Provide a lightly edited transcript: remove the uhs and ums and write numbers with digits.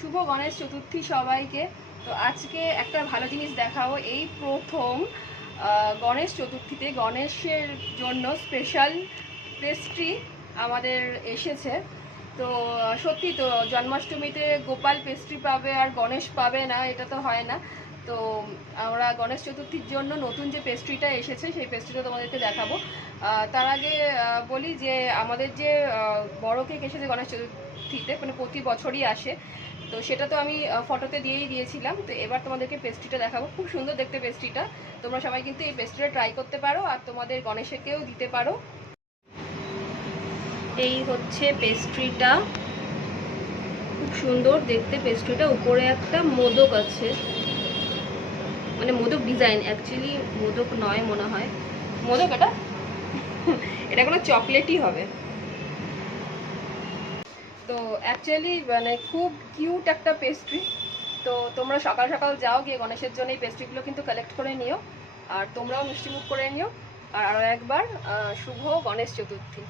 শুভ গণেশ চতুর্থী সবাইকে। তো আজকে একটা ভালো জিনিস দেখাবো। এই প্রথম গণেশ চতুর্থীতে গণেশের জন্য স্পেশাল পেস্ট্রি আমাদের এসেছে। তো সত্যি তো জন্মাষ্টমীতে গোপাল পেস্ট্রি পাবে আর গণেশ পাবে না, এটা তো হয় না। তো আমরা গণেশ চতুর্থীর জন্য নতুন যে পেস্ট্রিটা এসেছে সেই পেস্ট্রিটা তোমাদেরকে দেখাবো। তার আগে বলি যে আমাদের যে বড় কেক এসেছে গণেশ চতুর্থীতে, মানে প্রতি বছরই আসে, তো সেটা তো আমি ফটোতে দিয়েই দিয়েছিলাম। তো এবার তোমাদেরকে পেস্ট্রিটা দেখাবো। খুব সুন্দর দেখতে পেস্ট্রিটা। তোমরা সবাই কিন্তু এই পেস্ট্রিটা ট্রাই করতে পারো আর তোমাদের গণেশকেও দিতে পারো। এই হচ্ছে পেস্ট্রিটা, খুব সুন্দর দেখতে পেস্ট্রিটা। উপরে একটা মোদক আছে, মানে মোদক ডিজাইন, অ্যাকচুয়ালি মোদক নয় মনে হয়, মোদক এটা এটা কোনো চকলেটই হবে। তো অ্যাকচুয়ালি মানে খুব কিউট একটা পেস্ট্রি। তো তোমরা সকাল সকাল যাও, গিয়ে গণেশের জন্য এই পেস্ট্রিগুলো কিন্তু কালেক্ট করে নিও, আর তোমরাও মিষ্টিমুখ করে নিও। আর আরও একবার শুভ গণেশ চতুর্থী।